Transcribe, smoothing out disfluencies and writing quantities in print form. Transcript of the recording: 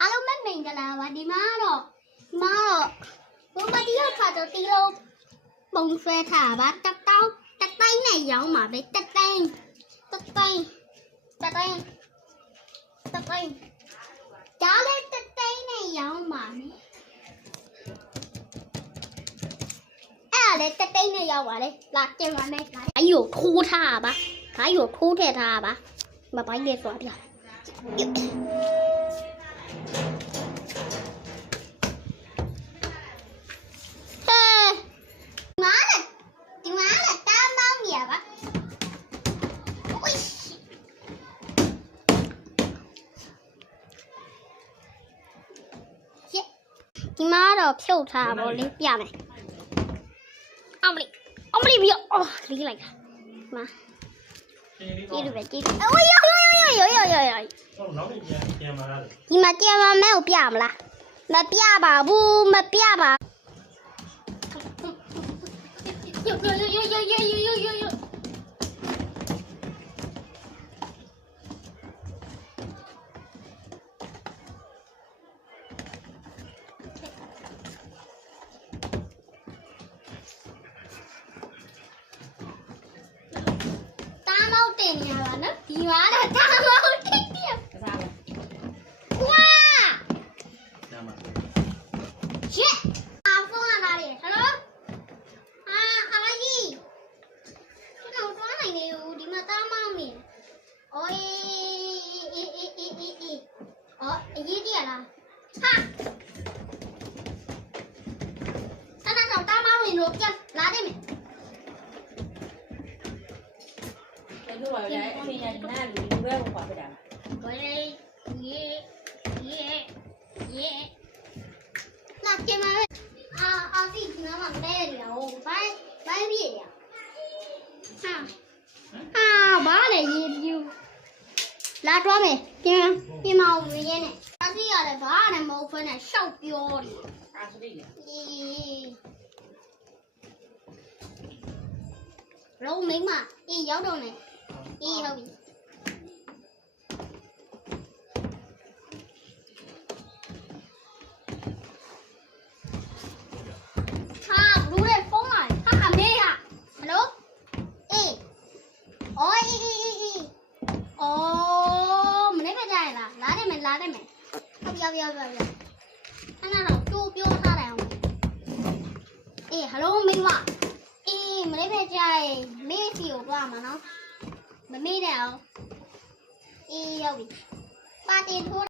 အားလုံးမင်္ဂလာပါဒီမှာတော့ဘုမတီးခါတော့တီးလုံးပုံဆွဲထားပါတက်တိုင်းနဲ့ရောင်းပါပဲတက်တိုင်းဒါလည်းတက်တိုင်းနဲ့ရောင်းပါမယ်အဲ့ဒါလည်းတက်တိုင်းနဲ့ရောင်းပါလေလာတင်ပါမယ်အယိုထိုးထားပါခါယိုထိုးထည့်ထားပါမပိုင်းလေးသွားပြဒီမှာတော့ဖြုတ်ထားပါလေပြမယ်အောင်မလေးပြအော်လေးလိုက်တာမှာကြည့်လို့ပဲကြည့်အိုးယောနောက်နေ့ပြန်มาလားဒီမှာပြန်มาမဲကိုပြမလားမပြပါဘူးမပြပါတင်ရပါနော်ဒီမှာတော့တာမောက်တင်ပြဝါရှစ်အဖုန်းလာတယ်ဟယ်လိုဟာကြီးကျွန်တော်သွားနိုင်နေဦးဒီမှာတာမောက်နေအိုးအော်အရေးကြီးရလားဟာတော့တာမောက်နေလို့ပြန်လာတယ်မယ်တို့ပါလေအမေညာဒီနာလူဘယ်ကိုပါပြတာဘယ်ရေလာကြမှာအာစီနာမမဲရအောင်ဘိုင်းပြေးရဘာလဲရေပြူလာတော့မယ်ပြင်မအောင်ရင်းနဲ့အာစီရတယ်ဘာနဲ့မဟုတ်ဖ ೇನೆ ရှောက်ပြောတယ်အာစရိလုံးမိမအေးရောက်တော့နေအေးဟုတ်ပြီဟာဘူးရဲ့ဖုန်းလာဟာအမေဟာဟယ်လိုအေးအော်အေးအော်မနေ့ကကြာရလားလာတယ်မယ်ဟုတ်ပြောအဲ့ဒါတော့ကြိုးပြောထားတယ်အောင်အေးဟယ်လိုမိမအေးမနေ့ကကြာရမေးစီကိုသွားမှာနော်မမေ့နဲ့အောင်အေးရောက်ပြီပါတင်ထိုး